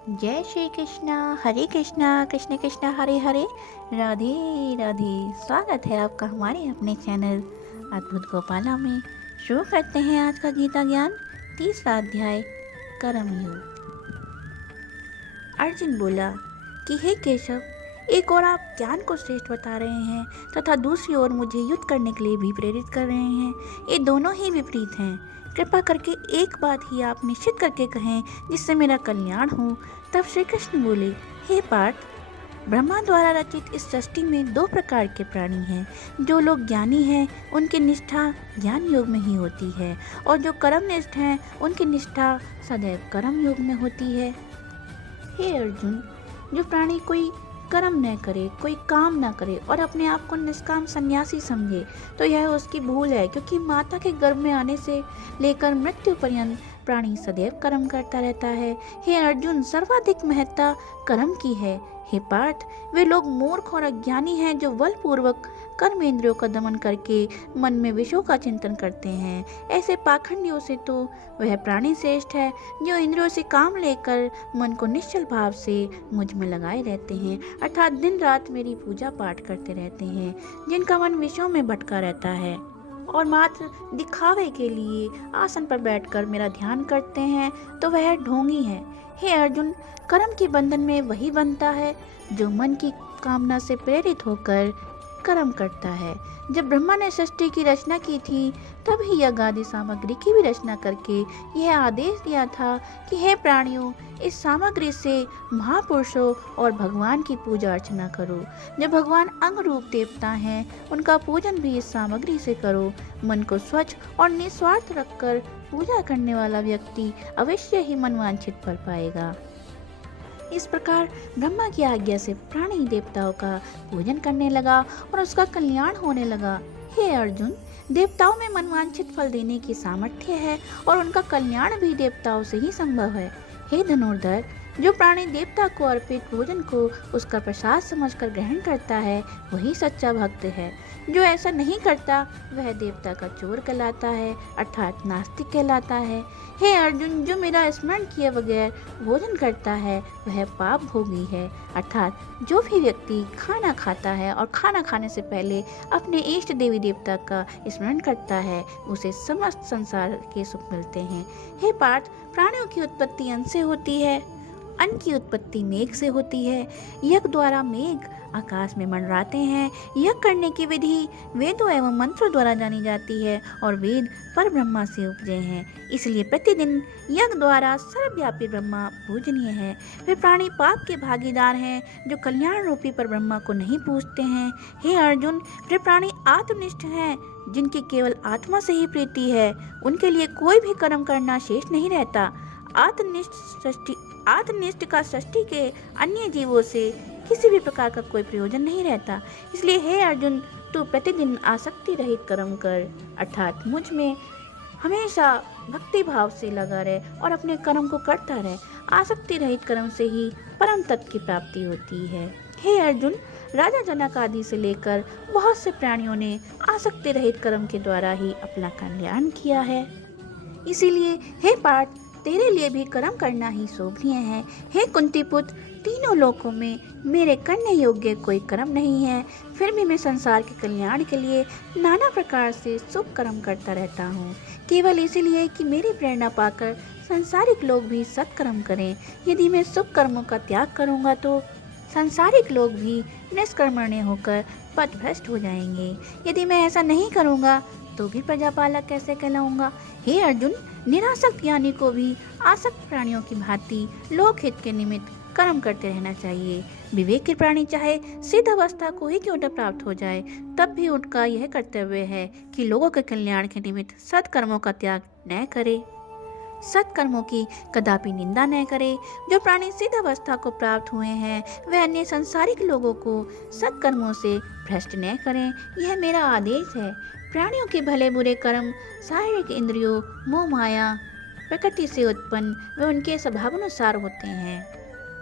जय श्री कृष्णा, हरे कृष्णा, कृष्ण कृष्णा हरे हरे, राधे राधे। स्वागत है आपका हमारे अपने चैनल अद्भुत गोपाला में। शुरू करते हैं आज का गीता ज्ञान, तीसरा अध्याय, कर्म योग। अर्जुन बोला कि हे केशव, एक ओर आप ज्ञान को श्रेष्ठ बता रहे हैं तथा दूसरी ओर मुझे युद्ध करने के लिए भी प्रेरित कर रहे हैं। ये दोनों ही विपरीत हैं। कृपा करके एक बात ही आप निश्चित करके कहें जिससे मेरा कल्याण हो। तब श्री कृष्ण बोले, हे पार्थ, ब्रह्मा द्वारा रचित इस सृष्टि में दो प्रकार के प्राणी हैं। जो लोग ज्ञानी हैं उनकी निष्ठा ज्ञान योग में ही होती है, और जो कर्मनिष्ठ हैं उनकी निष्ठा सदैव कर्म योग में होती है। हे अर्जुन, जो प्राणी कोई कर्म न करे, कोई काम न करे और अपने आप को निष्काम सन्यासी समझे, तो यह उसकी भूल है, क्योंकि माता के गर्भ में आने से लेकर मृत्यु पर्यंत प्राणी सदैव कर्म करता रहता है। हे अर्जुन, सर्वाधिक महत्ता कर्म की है। हे पार्थ, वे लोग मूर्ख और अज्ञानी हैं जो बलपूर्वक कर्म इंद्रियों का दमन करके मन में विषयों का चिंतन करते हैं। ऐसे पाखंडियों से तो वह प्राणी श्रेष्ठ है जो इंद्रियों से काम लेकर मन को निश्चल भाव से मुझ में लगाए रहते हैं, अर्थात दिन रात मेरी पूजा पाठ करते रहते हैं। जिनका मन विषयों में भटका रहता है और मात्र दिखावे के लिए आसन पर बैठकर मेरा ध्यान करते हैं, तो वह ढोंगी है। हे अर्जुन, कर्म के बंधन में वही बनता है जो मन की कामना से प्रेरित होकर कर्म करता है। जब ब्रह्मा ने सृष्टि की रचना की थी, तब ही यज्ञ आदि सामग्री की भी रचना करके यह आदेश दिया था कि हे प्राणियों, इस सामग्री से महापुरुषों और भगवान की पूजा अर्चना करो। जो भगवान अंग रूप देवता हैं, उनका पूजन भी इस सामग्री से करो। मन को स्वच्छ और निस्वार्थ रखकर पूजा करने वाला व्यक्ति अवश्य ही मनवांछित फल पाएगा। इस प्रकार ब्रह्मा की आज्ञा से प्राणी देवताओं का पूजन करने लगा और उसका कल्याण होने लगा। हे अर्जुन, देवताओं में मनवांछित फल देने की सामर्थ्य है और उनका कल्याण भी देवताओं से ही संभव है। हे धनुर्धर, जो प्राणी देवता को अर्पित भोजन को उसका प्रसाद समझकर ग्रहण करता है, वही सच्चा भक्त है। जो ऐसा नहीं करता वह देवता का चोर कहलाता है, अर्थात नास्तिक कहलाता है। हे अर्जुन, जो मेरा स्मरण किए बगैर भोजन करता है वह पाप भोगी है, अर्थात जो भी व्यक्ति खाना खाता है और खाना खाने से पहले अपने इष्ट देवी देवता का स्मरण करता है, उसे समस्त संसार के सुख मिलते हैं। हे पार्थ, प्राणियों की उत्पत्ति अन्न से होती है, अन्न की उत्पत्ति मेघ से होती है। यज्ञ द्वारा मेघ आकाश में मंडराते हैं। यज्ञ करने की विधि वेदों एवं मंत्रों द्वारा जानी जाती है और वेद पर ब्रह्मा से उपजे हैं, इसलिए प्रतिदिन यज्ञ द्वारा सर्वव्यापी ब्रह्मा पूजनीय है। वे प्राणी पाप के भागीदार हैं जो कल्याण रूपी पर ब्रह्मा को नहीं पूजते हैं। हे अर्जुन, वे प्राणी आत्मनिष्ठ हैं जिनकी केवल आत्मा से ही प्रीति है। उनके लिए कोई भी कर्म करना शेष नहीं रहता। आत्मनिष्ठ का सृष्टि के अन्य जीवों से किसी भी प्रकार का कोई प्रयोजन नहीं रहता। इसलिए हे अर्जुन, तू प्रतिदिन आसक्ति रहित कर्म कर, अर्थात मुझ में हमेशा भक्ति भाव से लगा रहे और अपने कर्म को करता रहे। आसक्ति रहित कर्म से ही परम तत्व की प्राप्ति होती है। हे अर्जुन, राजा जनक आदि से लेकर बहुत से प्राणियों ने आसक्ति रहित कर्म के द्वारा ही अपना कल्याण किया है। इसीलिए हे पार्थ, तेरे लिए भी कर्म करना ही शोभनीय है। हे कुंती पुत्र, तीनों लोकों में मेरे करने योग्य कोई कर्म नहीं है, फिर भी मैं संसार के कल्याण के लिए नाना प्रकार से शुभ कर्म करता रहता हूँ, केवल इसीलिए कि मेरी प्रेरणा पाकर संसारिक लोग भी सत्कर्म करें। यदि मैं शुभ कर्मों का त्याग करूँगा तो संसारिक लोग भी निष्कर्मण्य होकर पथभ्रष्ट हो जाएंगे। यदि मैं ऐसा नहीं करूँगा तो भी प्रजापालक कैसे कहलाऊंगा। हे अर्जुन, निरासक्त ज्ञानी को भी आसक्त प्राणियों की भांति लोक हित के निमित्त कर्म करते रहना चाहिए। विवेक के प्राणी चाहे सिद्ध अवस्था को ही क्यों न प्राप्त हो जाए, तब भी उनका यह कर्तव्य है कि लोगों के कल्याण के निमित्त सत्कर्मों का त्याग न करे, सत्कर्मों की कदापि निंदा न करे। जो प्राणी सिद्ध अवस्था को प्राप्त हुए हैं वे अन्य संसारिक लोगों को सत्कर्मों से भ्रष्ट न करें, यह मेरा आदेश है। प्राणियों के भले बुरे कर्म शारीरिक इंद्रियों, मोह माया, प्रकृति से उत्पन्न वे उनके स्वभावानुसार होते हैं।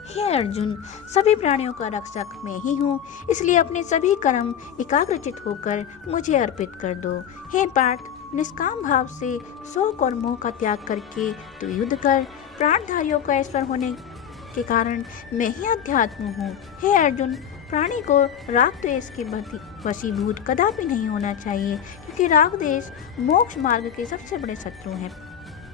हे अर्जुन, सभी प्राणियों का रक्षक मैं ही हूँ, इसलिए अपने सभी कर्म एकाग्रचित होकर मुझे अर्पित कर दो। हे पार्थ, निष्काम भाव से शोक और मोह का त्याग करके तू युद्ध कर। प्राणधारियों का ईश्वर होने के कारण मैं ही अध्यात्म हूँ। हे अर्जुन, प्राणी को राग द्वेष के वशीभूत कदापि नहीं होना चाहिए, क्योंकि राग द्वेष मोक्ष मार्ग के सबसे बड़े शत्रु हैं।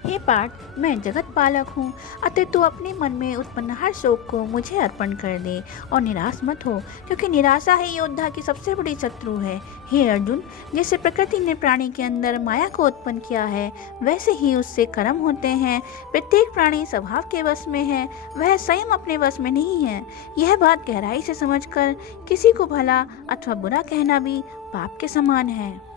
हे पार्थ, मैं जगत पालक हूँ, अतः तू अपने मन में उत्पन्न हर शोक को मुझे अर्पण कर दे और निराश मत हो, क्योंकि निराशा ही योद्धा की सबसे बड़ी शत्रु है। हे अर्जुन, जैसे प्रकृति ने प्राणी के अंदर माया को उत्पन्न किया है, वैसे ही उससे कर्म होते हैं। प्रत्येक प्राणी स्वभाव के वश में है, वह स्वयं अपने वश में नहीं है। यह बात गहराई से समझकर किसी को भला अथवा बुरा कहना भी पाप के समान है।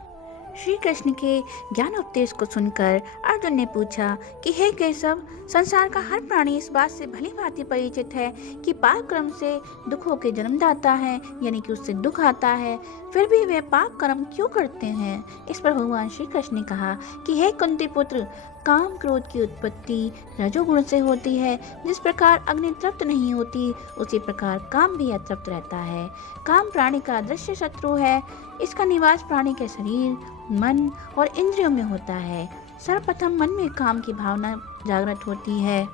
श्री कृष्ण के ज्ञानोपदेश को सुनकर अर्जुन ने पूछा कि हे केशव, संसार का हर प्राणी इस बात से भली भांति परिचित है कि पाप कर्म से दुखों के जन्मदाता है, यानी कि उससे दुख आता है, फिर भी वे पाप कर्म क्यों करते हैं। इस पर भगवान श्री कृष्ण ने कहा कि हे कुंती पुत्र, काम क्रोध की उत्पत्ति रजोगुण से होती है। जिस प्रकार अग्नि तृप्त नहीं होती, उसी प्रकार काम भी अतृप्त रहता है। काम प्राणी का अदृश्य शत्रु है। इसका निवास प्राणी के शरीर, मन और इंद्रियों में होता है। सर्वप्रथम मन में काम की भावना जागृत होती है,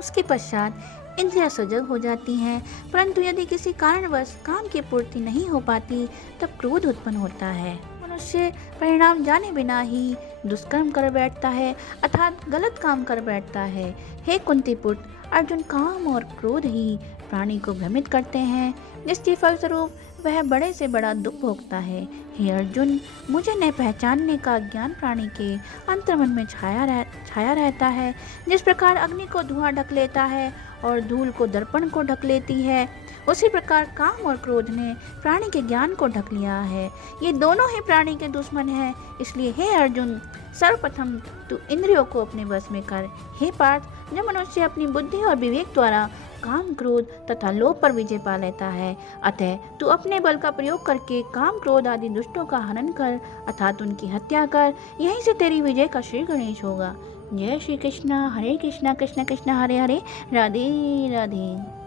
उसके पश्चात इंद्रियां सजग हो जाती हैं। परंतु यदि किसी कारणवश काम की पूर्ति नहीं हो पाती, तब क्रोध उत्पन्न होता है। मनुष्य परिणाम जाने बिना ही दुष्कर्म कर बैठता है, अर्थात गलत काम कर बैठता है। हे कुंती पुत्र, अर्जुन, काम और क्रोध ही प्राणी को भ्रमित करते हैं, जिसके फलस्वरूप वह बड़े से बड़ा दुख भोगता है। हे अर्जुन, मुझे न पहचानने का ज्ञान प्राणी के अंतर्मन में छाया रहता है। जिस प्रकार अग्नि को धुआं ढक लेता है और धूल को दर्पण को ढक लेती है, उसी प्रकार काम और क्रोध ने प्राणी के ज्ञान को ढक लिया है। ये दोनों ही प्राणी के दुश्मन हैं। इसलिए हे अर्जुन, सर्वप्रथम तू इंद्रियों को अपने वश में कर। हे पार्थ, जब मनुष्य अपनी बुद्धि और विवेक द्वारा काम, क्रोध तथा लोभ पर विजय पा लेता है, अतः तू अपने बल का प्रयोग करके काम, क्रोध आदि दुष्टों का हनन कर, अर्थात उनकी हत्या कर। यहीं से तेरी विजय का श्री गणेश होगा। जय श्री कृष्ण। हरे कृष्णा कृष्ण कृष्ण हरे हरे, राधे राधे।